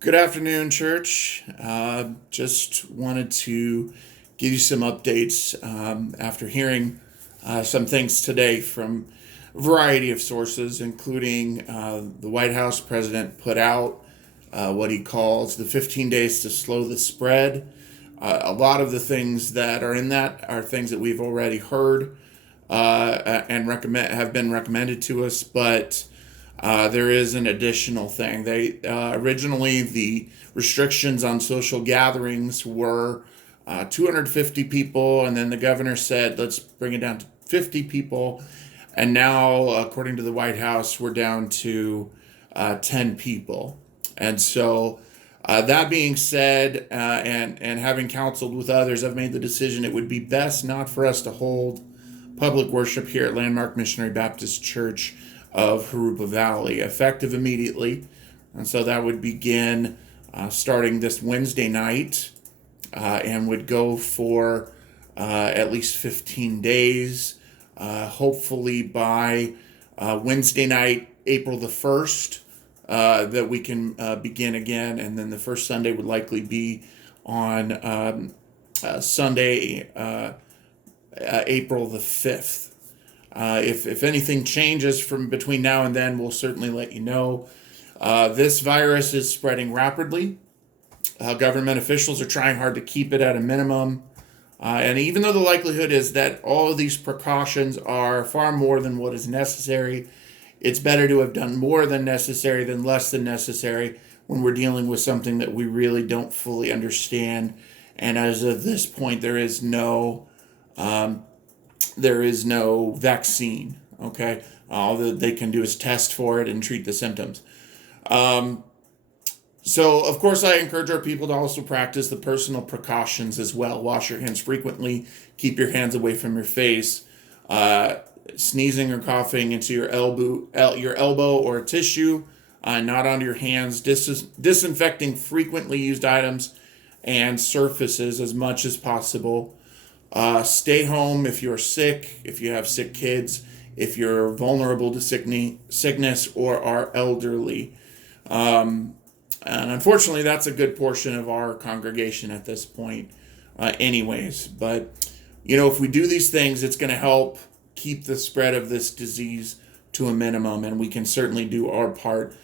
Good afternoon, church. Just wanted to give you some updates after hearing some things today from a variety of sources, including the White House president put out what he calls the 15 days to slow the spread. A lot of the things that are in that are things that we've already heard and have been recommended to us, but there is an additional thing. They originally the restrictions on social gatherings were 250 people, and then the governor said, "Let's bring it down to 50 people." And now, according to the White House, we're down to 10 people. And so, that being said, and having counseled with others, I've made the decision it would be best not for us to hold public worship here at Landmark Missionary Baptist Church of Jurupa Valley, effective immediately. And so that would begin starting this Wednesday night and would go for at least 15 days. Hopefully by Wednesday night, April the 1st, that we can begin again. And then the first Sunday would likely be on Sunday, April the 5th. If anything changes from between now and then, we'll certainly let you know. This virus is spreading rapidly. Government officials are trying hard to keep it at a minimum. And even though the likelihood is that all of these precautions are far more than what is necessary, it's better to have done more than necessary than less than necessary when we're dealing with something that we really don't fully understand. And as of this point, there is no vaccine. Okay, all that they can do is test for it and treat the symptoms. So, of course, I encourage our people to also practice the personal precautions as well. Wash your hands frequently. Keep your hands away from your face. Sneezing or coughing into your elbow or tissue, not onto your hands. Disinfecting frequently used items and surfaces as much as possible. Stay home if you're sick, if you have sick kids, if you're vulnerable to sickness or are elderly. And unfortunately, that's a good portion of our congregation at this point, anyways. But, if we do these things, it's going to help keep the spread of this disease to a minimum, and we can certainly do our part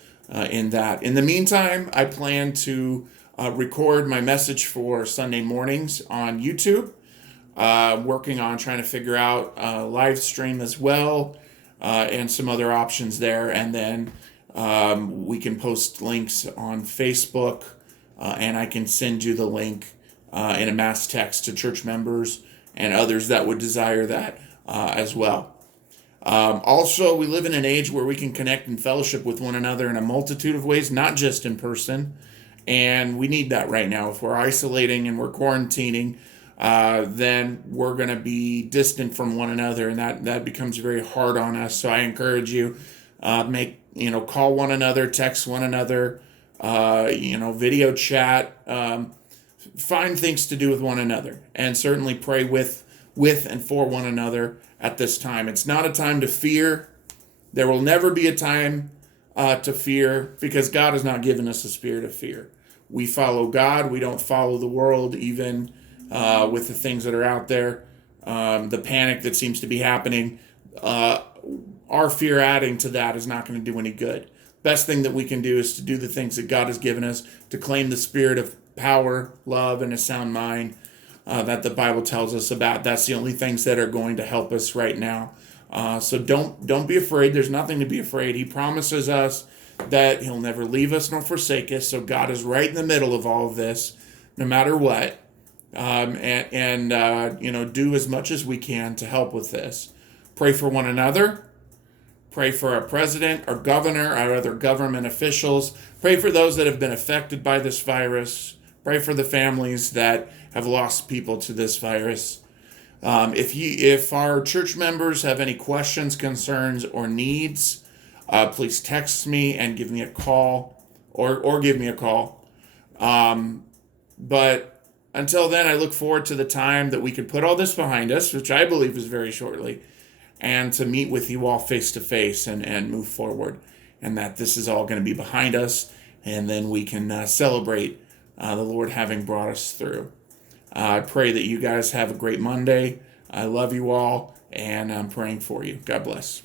in that. In the meantime, I plan to record my message for Sunday mornings on YouTube. Working on trying to figure out live stream as well, and some other options there. And then we can post links on Facebook, and I can send you the link in a mass text to church members and others that would desire that as well. Also, we live in an age where we can connect and fellowship with one another in a multitude of ways, not just in person. And we need that right now. If we're isolating and we're quarantining, then we're going to be distant from one another, and that becomes very hard on us. So I encourage you, call one another, text one another, video chat, find things to do with one another, and certainly pray with and for one another at this time. It's not a time to fear. There will never be a time to fear, because God has not given us a spirit of fear. We follow God. We don't follow the world, even with the things that are out there, the panic that seems to be happening. Our fear adding to that is not going to do any good. Best thing that we can do is to do the things that God has given us, to claim the spirit of power, love, and a sound mind that the Bible tells us about. That's the only things that are going to help us right now. So don't be afraid. There's nothing to be afraid. He promises us that He'll never leave us nor forsake us. So God is right in the middle of all of this, no matter what. Do as much as we can to help with this. Pray for one another. Pray for our president, our governor, our other government officials. Pray for those that have been affected by this virus. Pray for the families that have lost people to this virus. If our church members have any questions, concerns, or needs, please text me and give me a call, or give me a call. But until then, I look forward to the time that we can put all this behind us, which I believe is very shortly, and to meet with you all face to face and move forward, and that this is all going to be behind us, and then we can celebrate the Lord having brought us through. I pray that you guys have a great Monday. I love you all, and I'm praying for you. God bless.